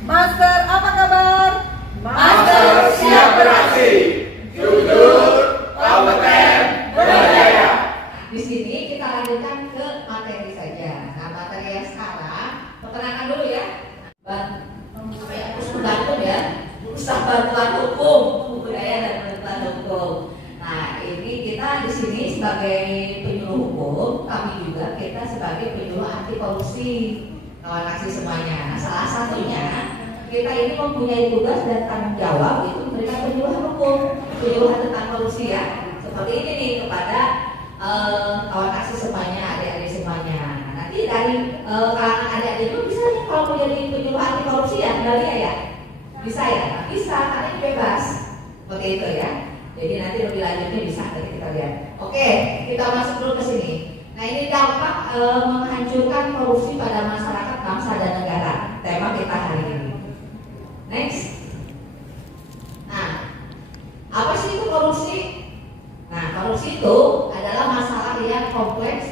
Master apa kabar? Master siap beraksi, jujur, kompeten, berjaya. Di sini kita lanjutkan ke materi saja. Nah, materi yang sekarang perkenalkan dulu ya. Bantuan ya, usaha bantuan hukum, budaya dan bantuan hukum. Nah, ini kita di sini sebagai penyuluh hukum, kami juga kita sebagai penyuluh anti korupsi. Kawan aksi semuanya. Nah, salah satunya kita ini mempunyai tugas dan tanggung jawab itu memberikan penyuluhan hukum, penyuluhan tentang korupsi ya. Seperti ini nih kepada kawan aksi semuanya, adik-adik semuanya. Nah, nanti dari kalangan adik-adik itu bisa nih kalau mau jadi penyuluh anti korupsi ya, Dalia ya, bisa ya, nah, bisa karena ini bebas seperti itu ya. Jadi nanti lebih lanjutnya bisa nanti kita lihat. Oke, kita masuk dulu ke sini. Nah, ini dampak menghancurkan korupsi pada masyarakat, bangsa dan negara. Tema kita hari ini. Next. Nah, apa sih itu korupsi? Nah, korupsi itu adalah masalah yang kompleks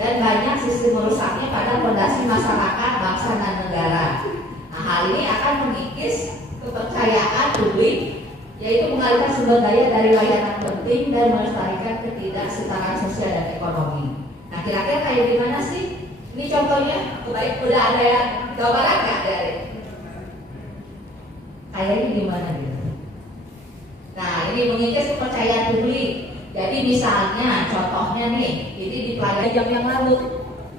dan banyak sisi merusaknya pada fondasi masyarakat, bangsa dan negara. Nah, hal ini akan mengikis kepercayaan publik, yaitu mengalihkan sumber daya dari layanan penting dan melestarikan ketidaksetaraan sosial dan ekonomi. Nah, kira-kira kayak gimana sih? Ini contohnya, baik udah ada ya gambaran nggak dari? Kayaknya gimana gitu? Nah, ini mengikis kepercayaan publik. Jadi misalnya, contohnya nih, ini di pelajaran jam yang lalu.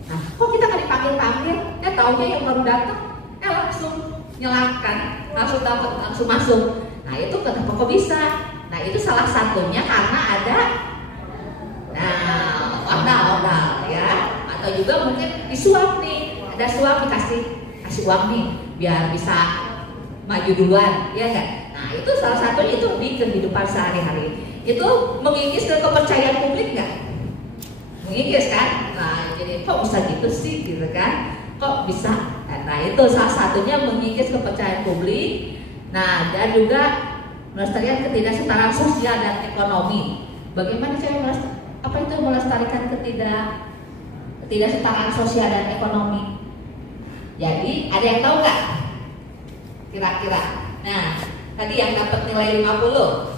Nah, kok kita nggak dipanggil-panggil? Taunya yang baru datang, langsung nyalakan, langsung dapat, langsung masuk. Nah, itu kenapa kok bisa? Nah, itu salah satunya karena ada modal ya, atau juga mungkin disuap nih, ada suap kasih uang nih biar bisa maju duluan, ya enggak? Nah, itu salah satunya itu di kehidupan sehari-hari. Itu mengikis ke kepercayaan publik nggak? Mengikis kan? Nah, jadi kok bisa gitu sih, gitu kan? Kok bisa? Nah, itu salah satunya mengikis kepercayaan publik. Nah, dan juga melestarikan ketidaksetaraan sosial dan ekonomi. Bagaimana cara melestarikan ketidaksetaraan sosial dan ekonomi? Jadi, ada yang tahu nggak? Kira-kira. Nah, tadi yang dapat nilai 50.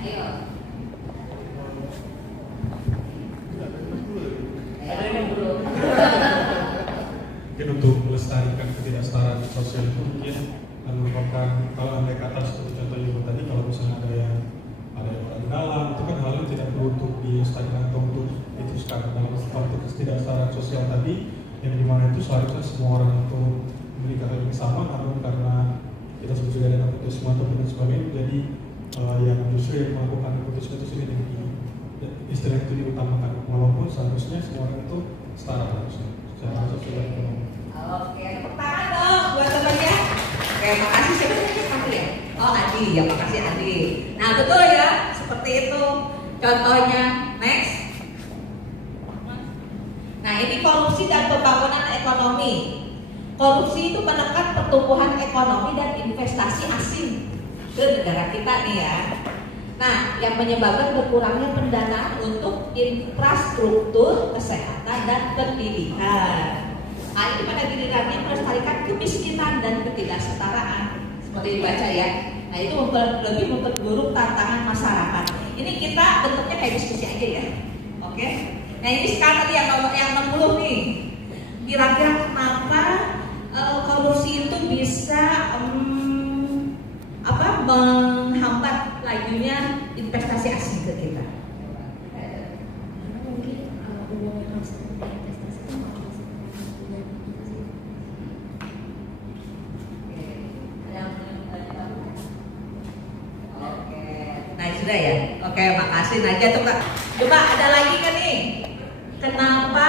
Ayo. Mungkin untuk melestarikan ketidaksetaraan sosial itu mungkin merupakan, kalau andai kata seperti contoh ibu tadi, kalau misalnya ada yang orang dalam, itu kan hal yang tidak perlu untuk dilestarikan atau untuk diteruskan dalam untuk ketidaksetaraan sosial tadi, yang dimana itu seharusnya semua orang itu memiliki hal yang sama, namun karena kita sebut juga ada nepotisme atau dan sebagainya, jadi yang justru yang melakukan nepotisme itu sendiri istilah itu diutamakan, walaupun seharusnya semua orang itu setara harusnya secara sosial dan ekonomi. Oke, tepuk tangan dong buat temannya. Oke, makasih. Siapa Andi ya? Oh, Andi, ya makasih Andi. Nah, betul ya, seperti itu. Contohnya, next. Nah, ini korupsi dan pembangunan ekonomi. Korupsi itu menekan pertumbuhan ekonomi dan investasi asing ke negara kita nih ya. Nah, yang menyebabkan berkurangnya pendanaan untuk infrastruktur, kesehatan, dan pendidikan. Nah, ini pada gilirannya melestarikan kemiskinan dan ketidaksetaraan. Seperti dibaca ya. Nah, itu lebih memperburuk tantangan masyarakat. Ini kita bentuknya kayak diskusi aja ya. Oke. Nah, ini sekarang tadi yang 60 nih. Kira-kira kenapa korupsi itu bisa menghambat lajunya investasi asing ke kita? Sudah ya? Oke, makasih Naja tuh Kak. Coba ada lagi kan nih? Kenapa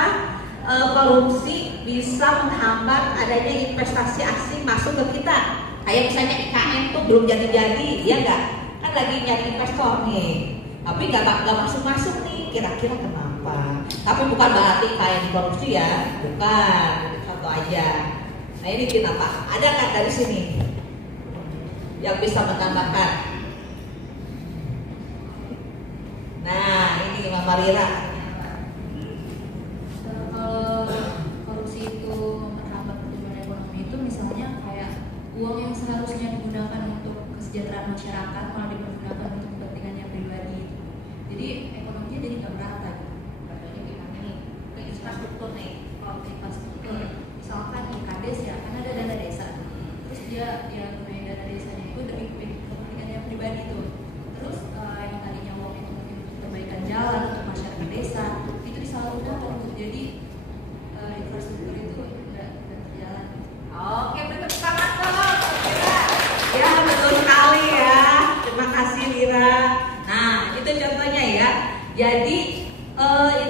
korupsi bisa menghambat adanya investasi asing masuk ke kita? Kayak misalnya IKN tuh belum jadi-jadi, ya enggak? Kan lagi nyari investor nih, tapi nggak masuk-masuk nih. Kira-kira kenapa? Tapi bukan berarti IKN korupsi ya, bukan. Satu aja. Nah, ini kenapa? Ada kan dari sini yang bisa menambahkan? Nah, ini Mama Rira. Kalau korupsi itu menghambat pertumbuhan ekonomi itu misalnya kayak kesejahteraan masyarakat malah dipergunakan untuk kepentingannya pribadi. Jadi ekonominya jadi nggak merata. Contohnya gimana nih? Ke infrastruktur nih. Kalau ke infrastruktur, misalkan di Kades ya, kan ada dana desa. Terus dia yang gunain dana desanya itu demi kepentingannya pribadi tuh. Terus yang tadinya uang itu mungkin untuk perbaikan jalan untuk masyarakat desa itu disalurkan untuk jadi infrastruktur itu nggak terjalan. Oke, betul banget dong. Ya, betul sekali ya. Terima kasih Lira. Nah, itu contohnya ya. Jadi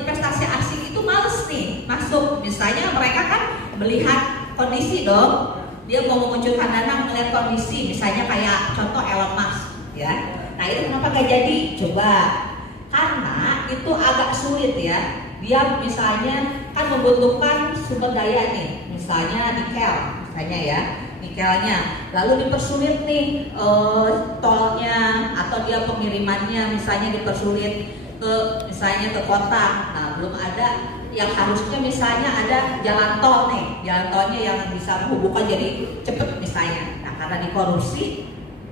investasi asing itu males nih masuk. Misalnya mereka kan melihat kondisi dong. Dia mau memunculkan dana melihat kondisi. Misalnya kayak contoh Elon Musk ya. Nah, itu kenapa gak jadi? Coba. Karena itu agak sulit ya. Dia misalnya kan membutuhkan sumber daya nih. Misalnya nikel, misalnya ya. Nikelnya, lalu dipersulit nih tolnya atau dia pengirimannya misalnya dipersulit ke misalnya ke kota. Nah, belum ada yang harusnya misalnya ada jalan tol nih, jalan tolnya yang bisa menghubungkan jadi cepet misalnya. Nah, karena dikorupsi,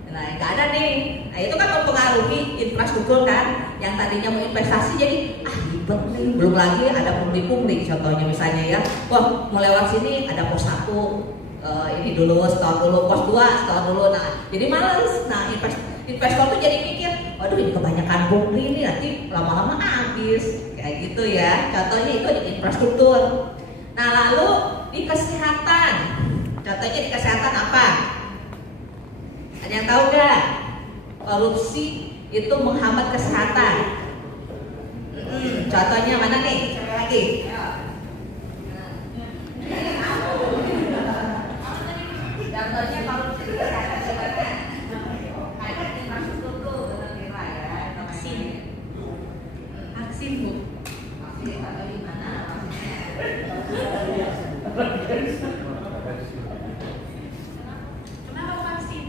nah nggak ada nih. Nah, itu kan mempengaruhi infrastruktur kan, yang tadinya mau investasi jadi ribet nih. Belum lagi ada pungli-pungli contohnya misalnya ya. Wah, mau lewat sini ada pos 1. Ini dulu, store dulu, pos 2, store dulu. Nah, jadi males. Nah, investor tuh jadi mikir, waduh ini kebanyakan pungli ini nanti lama-lama habis. Kayak gitu ya. Contohnya itu di infrastruktur. Nah, lalu di kesehatan. Contohnya di kesehatan apa? Ada yang tahu nggak? Korupsi itu menghambat kesehatan. Contohnya mana nih? Coba lagi. Contohnya kalau di kesehatan gimana? Ada infrastruktur tuh, benar ya. Vaksin. Vaksin Bu. Vaksin atau di mana? Kenapa vaksin?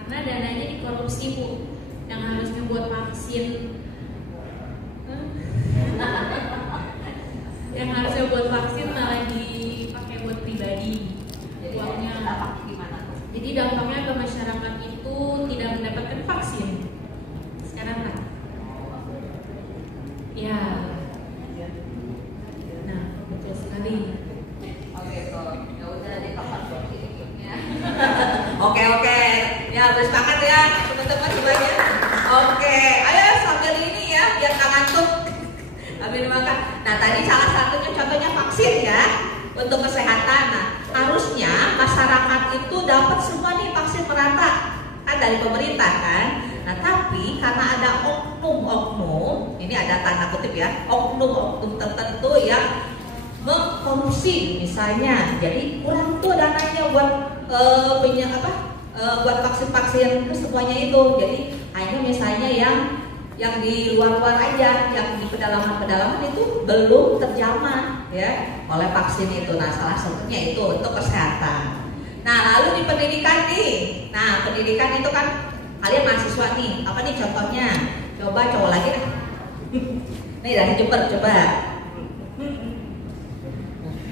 Karena dananya dikorupsi Bu. Yang harusnya buat vaksin, yang harusnya buat vaksin malah dipakai buat pribadi. Jadi Uangnya. dampaknya gimana? Jadi dampaknya ke masyarakat itu tidak mendapatkan vaksin. Sekarang kan? Ya. Nah, betul sekali. Oke, kok. Ya udah di tempat politiknya. Oke. Ya, bersepakat ya, teman-teman semuanya. Oke, ayo sambil ini ya, biar nggak ngantuk. Ambil makan. Nah, tadi salah satunya contohnya vaksin ya untuk kesehatan. Nah, harusnya masyarakat itu dapat semua nih vaksin merata kan dari pemerintah kan. Nah, tapi karena ada oknum-oknum, ini ada tanda kutip ya, oknum-oknum tertentu yang mengkorupsi misalnya, jadi kurang tuh dananya buat buat vaksin-vaksin semuanya itu. Jadi hanya misalnya yang di luar-luar aja, yang di pedalaman-pedalaman itu belum terjamah ya oleh vaksin itu. Nah, salah satunya itu untuk kesehatan. Nah, lalu di pendidikan nih. Nah, pendidikan itu kan kalian mahasiswa nih. Apa nih contohnya? Coba lagi dah. Nih dari Jember coba.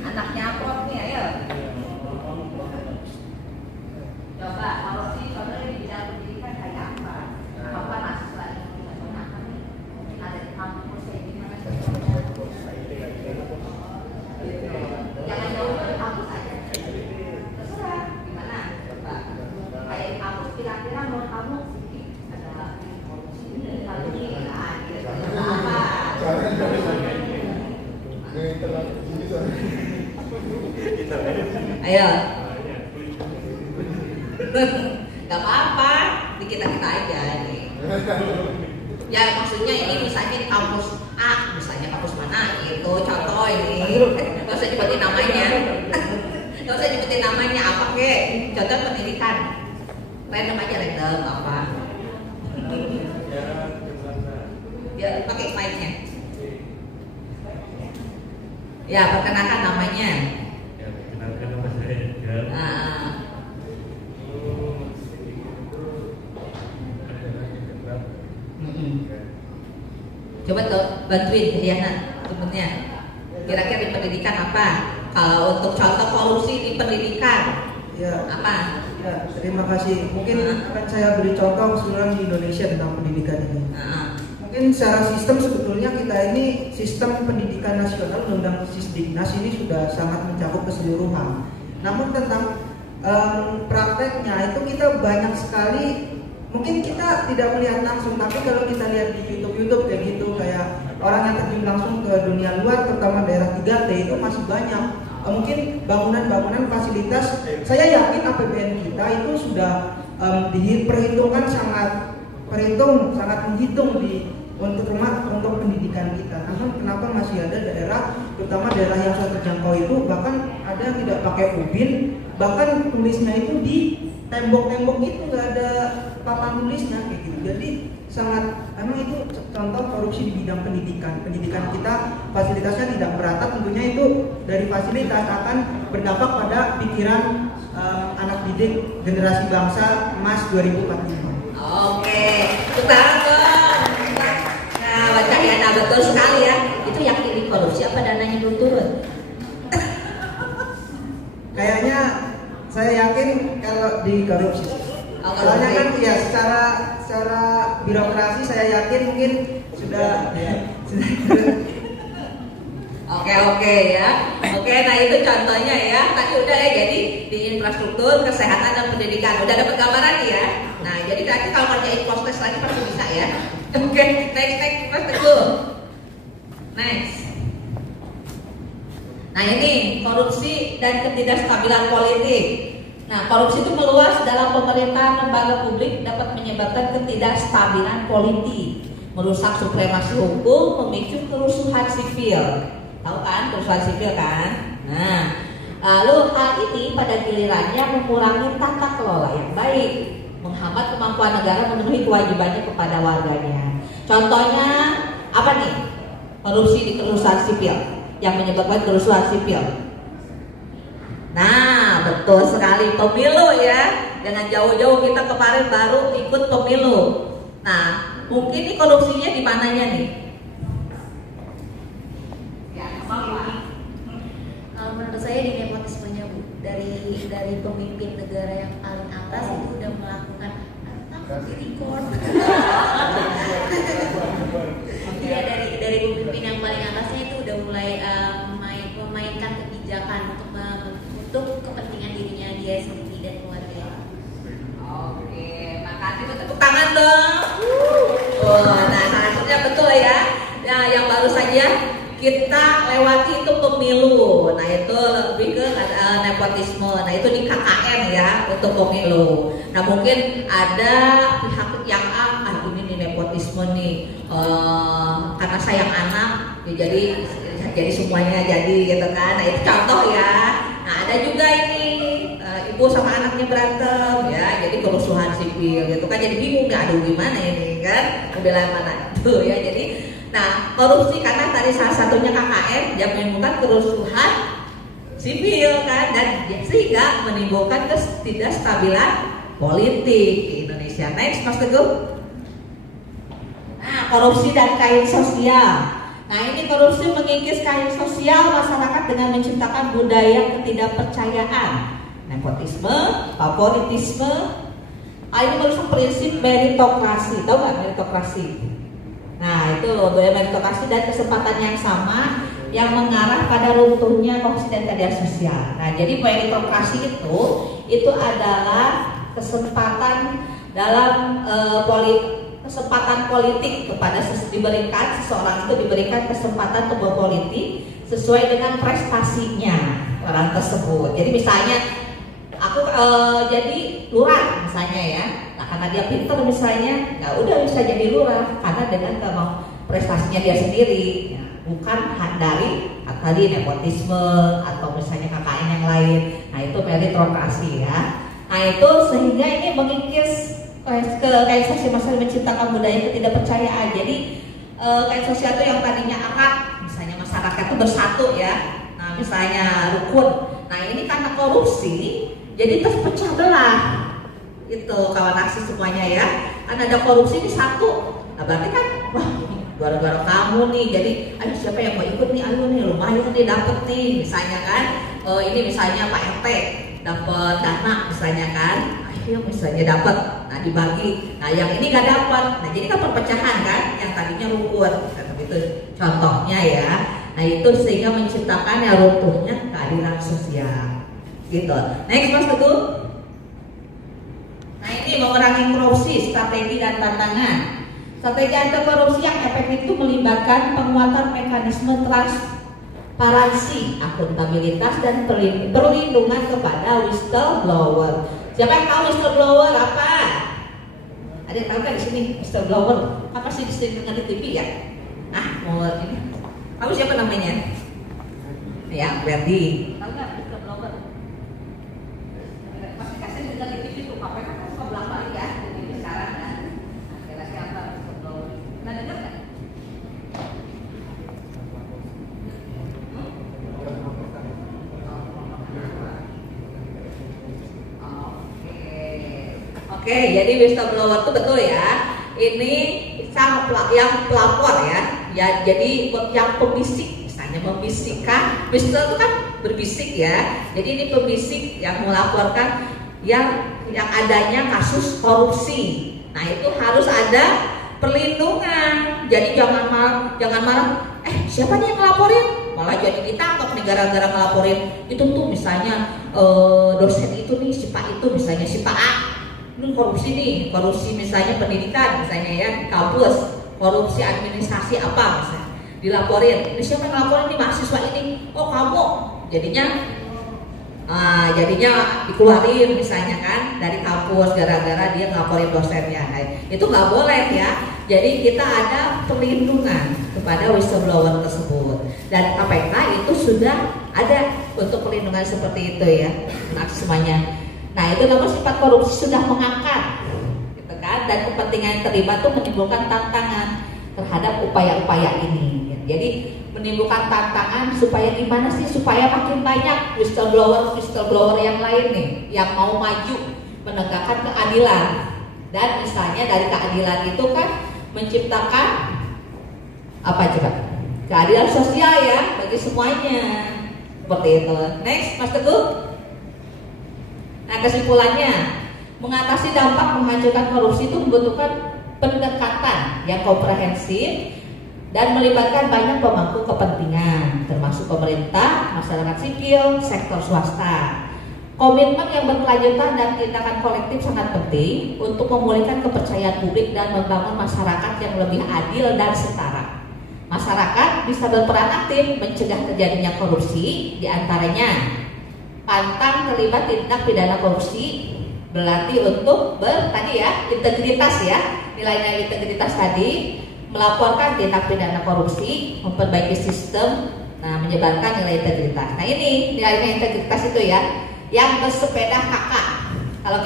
Anaknya Prof nih, ayo. Coba kalau sih contohnya di bidang pendidikan kayak apa? Apa mahasiswa ini? Contohnya apa nih? Ada di kampus kayak gimana contohnya? Jangan jauh dari kampus aja. Terserah gimana? Coba. Kayak di kampus kira-kira menurut kamu ada ini kali ini apa? Ayo. Gak apa-apa, di kita aja nih. Ya maksudnya ini misalnya di kampus A, misalnya kampus mana itu contoh ini. Gak usah nyebutin namanya. Gak usah nyebutin namanya apa kek. Contoh pendidikan. Random aja random apa. Ya pakai mic-nya. Ya perkenalkan namanya. Ya, perkenalkan nama saya Edgar. Coba tuh bantuin Diana temennya. Kira-kira di pendidikan apa? Kalau untuk contoh korupsi di pendidikan, Ya, Apa? ya, terima kasih. Mungkin akan saya beri contoh keseluruhan di Indonesia tentang pendidikan ini. Mungkin secara sistem sebetulnya kita ini sistem pendidikan nasional Undang-Undang Sisdiknas ini sudah sangat mencakup keseluruhan. Namun tentang prakteknya itu kita banyak sekali, mungkin kita tidak melihat langsung, tapi kalau kita lihat di YouTube kayak gitu, kayak orang yang terjun langsung ke dunia luar, terutama daerah 3T itu masih banyak. Mungkin bangunan-bangunan fasilitas, saya yakin APBN kita itu sudah diperhitungkan sangat menghitung untuk pendidikan kita. Namun kenapa masih ada daerah, terutama daerah yang sudah terjangkau itu, bahkan ada yang tidak pakai ubin, bahkan tulisnya itu di tembok-tembok itu nggak ada papan tulisnya kayak gitu. Jadi emang itu contoh korupsi di bidang pendidikan. Pendidikan kita fasilitasnya tidak merata, tentunya itu dari fasilitas akan berdampak pada pikiran anak didik generasi bangsa emas 2045. Oke, utara dong. Nah, baca ya, nah betul sekali ya. Itu yakin di korupsi apa dananya belum turun? Kayaknya saya yakin kalau di korupsi. Soalnya kan ya secara birokrasi saya yakin mungkin sudah Oke ya. Oke, nah itu contohnya ya. Tadi udah ya, jadi di infrastruktur, kesehatan dan pendidikan udah dapat gambaran ya. Nah, jadi nanti kalau kerjain post-test lagi pasti bisa ya. Oke, next Teguh. Next. Nah, ini korupsi dan ketidakstabilan politik. Nah, korupsi itu meluas dalam pemerintahan lembaga publik, dapat menyebabkan ketidakstabilan politik, merusak supremasi hukum, memicu kerusuhan sipil. Tahu kan kerusuhan sipil kan? Nah, lalu hal ini pada gilirannya mengurangi tata kelola yang baik, menghambat kemampuan negara memenuhi kewajibannya kepada warganya. Contohnya apa nih? Korupsi di kerusuhan sipil yang menyebabkan kerusuhan sipil. Nah, betul sekali, pemilu ya. Jangan jauh-jauh, kita kemarin baru ikut pemilu. Nah, mungkin ini korupsinya di mananya nih? Menurut saya di nepotismenya Bu, dari pemimpin negara yang paling atas itu udah melakukan record. Iya, dari pemimpin yang paling atasnya itu udah mulai memainkan kebijakan untuk kepentingan dirinya dia sendiri dan keluarga. Oke, makasih, tepuk tangan dong. Nah, salah satunya betul ya. Nah, yang baru saja kita lewati itu pemilu. Nah, itu lebih ke nepotisme. Nah, itu di KKN ya untuk pemilu. Nah, mungkin ada pihak yang ini nih nepotisme nih. Karena sayang anak, ya jadi semuanya jadi gitu kan. Nah, itu contoh ya. Nah, ada juga ini ibu sama anaknya berantem ya, jadi kerusuhan sipil gitu kan, jadi bingung nggak, aduh gimana ini kan, bela mana itu ya. Jadi nah, korupsi karena tadi salah satunya KKN yang menimbulkan kerusuhan sipil kan, dan sehingga menimbulkan ketidakstabilan politik di Indonesia. Next, Mas Teguh. Nah, korupsi dan kain sosial. Nah, ini korupsi mengikis kain sosial masyarakat dengan menciptakan budaya ketidakpercayaan, nepotisme, favoritisme. Ini merusak prinsip meritokrasi. Tahu nggak meritokrasi? Nah, itu budaya meritokrasi dan kesempatan yang sama yang mengarah pada runtuhnya kohesi dan keadilan sosial. Nah, jadi meritokrasi itu adalah kesempatan dalam kesempatan politik kepada seseorang itu diberikan kesempatan untuk berpolitik sesuai dengan prestasinya orang tersebut. Jadi misalnya aku jadi lurah misalnya ya, nah karena dia pintar misalnya, nggak udah bisa jadi lurah karena dengan prestasinya dia sendiri, ya, bukan dari tadi nepotisme atau misalnya KKN yang lain. Nah, itu meritokrasi ya. Nah, itu sehingga ini mengikis kain sosial masyarakat, menciptakan budaya ketidakpercayaan. Jadi kain sosial itu yang tadinya akad, misalnya masyarakat itu bersatu ya, nah misalnya rukun. Nah, ini karena korupsi jadi terpecah belah itu kawan aksi semuanya ya, kan ada korupsi ini satu. Nah, berarti kan wah, gara-gara kamu nih, jadi ayo siapa yang mau ikut nih, ayo nih lumayan nih dapet nih misalnya kan. Ini misalnya Pak RT dapat dana misalnya kan, ayo misalnya dapat, nah dibagi, nah yang ini nggak dapat, nah jadi kan perpecahan kan, yang tadinya rukun, itu contohnya ya. Nah itu sehingga menciptakan yang runtuhnya keadilan sosial, gitu. Next Mas Teguh. Nah ini mengurangi korupsi, strategi dan tantangan. Strategi anti korupsi yang efektif itu melibatkan penguatan mekanisme transparansi, akuntabilitas dan perlindungan kepada whistleblower. Siapa yang tahu whistleblower apa? Ada yang tahu kan di sini whistleblower? Apa sih disini dengan di TV ya? Nah, mau ini. Kamu siapa namanya? Ya, Berdi. Tahu nggak whistleblower? Pasti kasih dengan di TV tuh, KPK kan suka bolak-balik ya, jadi sekarang kan. Nah, kira siapa whistleblower? Pernah dengar nggak? Oke, jadi whistleblower itu betul ya. Ini sang yang pelapor ya. Ya, jadi yang pembisik, misalnya membisikkan. Whistle itu kan berbisik ya. Jadi ini pembisik yang melaporkan yang adanya kasus korupsi. Nah itu harus ada perlindungan. Jadi jangan marah. Siapa nih yang ngelaporin? Malah jadi ditangkap nih gara-gara ngelaporin. Itu tuh misalnya dosen itu nih, si Pak itu misalnya si Pak A. Ini korupsi nih, korupsi misalnya pendidikan misalnya ya, kampus, korupsi administrasi apa misalnya, dilaporin. Ini siapa yang ngelaporin nih, mahasiswa ini? Oh kamu, jadinya dikeluarin misalnya kan dari kampus gara-gara dia ngelaporin dosennya. Nah, itu nggak boleh ya. Jadi kita ada perlindungan kepada whistleblower tersebut, dan KPK itu sudah ada untuk perlindungan seperti itu ya, semuanya. Nah itu namun sifat korupsi sudah mengangkat, gitu kan, dan kepentingan yang terlibat itu menimbulkan tantangan terhadap upaya-upaya ini. Jadi menimbulkan tantangan supaya gimana sih supaya makin banyak whistleblower yang lain nih yang mau maju menegakkan keadilan. Dan misalnya dari keadilan itu kan menciptakan apa coba? Keadilan sosial ya bagi semuanya. Seperti itu. Next, Mas Teguh. Nah kesimpulannya, mengatasi dampak menghancurkan korupsi itu membutuhkan pendekatan yang komprehensif dan melibatkan banyak pemangku kepentingan, termasuk pemerintah, masyarakat sipil, sektor swasta. Komitmen yang berkelanjutan dan tindakan kolektif sangat penting untuk memulihkan kepercayaan publik dan membangun masyarakat yang lebih adil dan setara. Masyarakat bisa berperan aktif mencegah terjadinya korupsi, diantaranya pantang terlibat tindak pidana korupsi, berarti untuk integritas ya, nilainya integritas tadi, melaporkan tindak pidana korupsi, memperbaiki sistem, nah menyebarkan nilai integritas. Nah ini nilainya integritas itu ya, yang bersepeda kakak. Kalau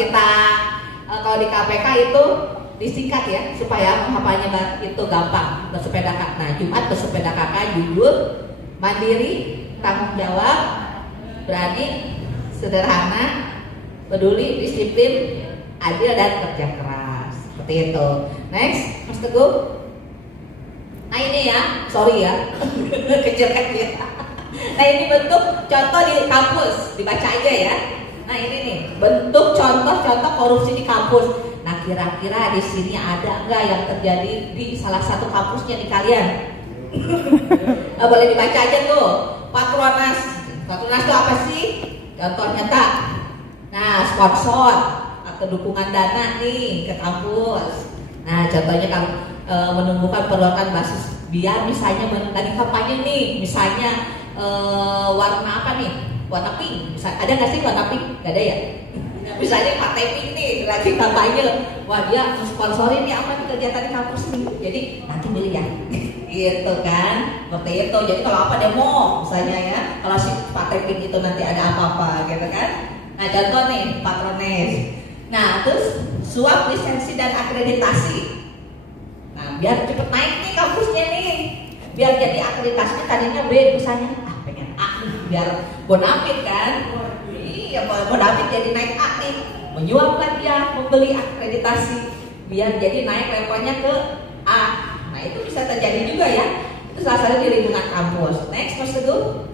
di KPK itu disingkat ya, supaya menghafalnya itu gampang. Bersepeda kakak. Nah Jumat bersepeda kakak, jujur, mandiri, tanggung jawab, berani, sederhana, peduli, disiplin, adil dan kerja keras. Seperti itu. Next, Mas Teguh. Nah ini ya, sorry ya, kecil ya. Nah ini bentuk contoh di kampus, dibaca aja ya. Nah ini nih, bentuk contoh-contoh korupsi di kampus. Nah kira-kira di sini ada nggak yang terjadi di salah satu kampusnya di kalian? Boleh dibaca aja tuh. Patronas itu apa sih? Contoh nyata. Nah sponsor atau dukungan dana nih ke kampus. Nah contohnya kan menumbuhkan perluasan basis biar misalnya lagi kampanye nih, misalnya warna apa nih? Warna pink. Ada nggak sih warna pink? Nggak ada ya? Misalnya Pak Teping nih lagi kampanye, wah dia sponsorin nih apa nih kegiatan di kampus nih, jadi nanti beli ya, gitu kan, seperti itu. Jadi kalau apa demo misalnya ya, kalau si Pak Teping itu nanti ada apa-apa, gitu kan. Nah contoh nih patrones. Nah terus suap lisensi dan akreditasi. Nah biar cepet naik nih kampusnya nih, biar jadi akreditasinya tadinya B misalnya, pengen A nih, biar bonafit kan. Ya David jadi naik A nih, menyuapkan dia membeli akreditasi biar jadi naik levelnya ke A. Nah itu bisa terjadi juga ya. Itu salah satu di lingkungan kampus. Next, Mas Teguh.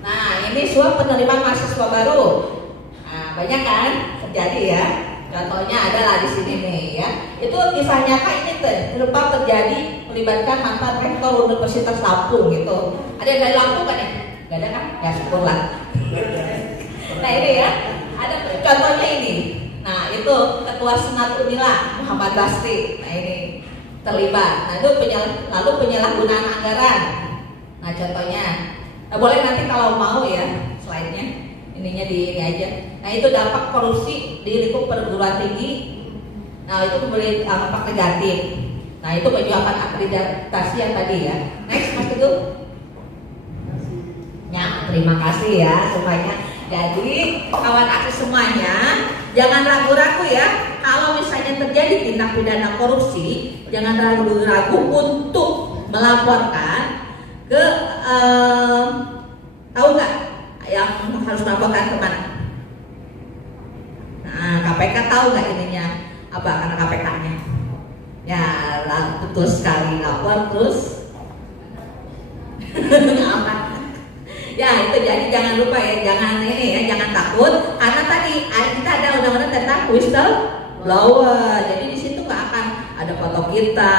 Nah ini suap penerimaan mahasiswa baru. Nah, banyak kan terjadi ya. Contohnya adalah di sini nih ya. Itu kisah nyata ini tempat terjadi melibatkan mantan rektor Universitas Lampung gitu. Ada yang dari Lampung kan ya? Gak ada kan? Ya syukurlah. Nah ini ya, ada contohnya ini. Nah itu Ketua Senat Unila Muhammad Basri. Nah ini terlibat. Nah itu lalu penyalahgunaan anggaran. Nah contohnya, nah, boleh nanti kalau mau ya slide-nya. Ininya di ini aja. Nah itu dampak korupsi di lingkup perguruan tinggi. Nah itu kemudian dampak negatif. Nah itu penyuapan akreditasi yang tadi ya. Next Mas Teguh. Ya terima kasih ya semuanya. Jadi kawan aksi semuanya, jangan ragu-ragu ya. Kalau misalnya terjadi tindak pidana korupsi, jangan ragu-ragu untuk melaporkan ke tahu nggak yang harus melaporkan kemana? Nah, KPK tahu nggak ininya apa karena KPK-nya? Ya, betul sekali lapor terus apa? Ya itu jadi jangan lupa ya, jangan ini ya, jangan takut karena tadi kita ada undang-undang tentang whistleblower. Jadi di situ nggak akan ada foto kita,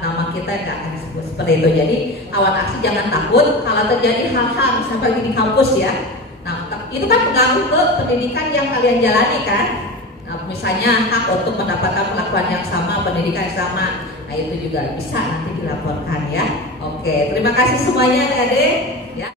nama kita nggak akan disebut seperti itu. Jadi awal aksi jangan takut kalau terjadi hal-hal misalnya di kampus ya. Nah itu kan mengganggu ke pendidikan yang kalian jalani kan. Nah, misalnya hak untuk mendapatkan perlakuan yang sama, pendidikan yang sama. Nah itu juga bisa nanti dilaporkan ya. Oke, terima kasih semuanya adik-adik. Ya.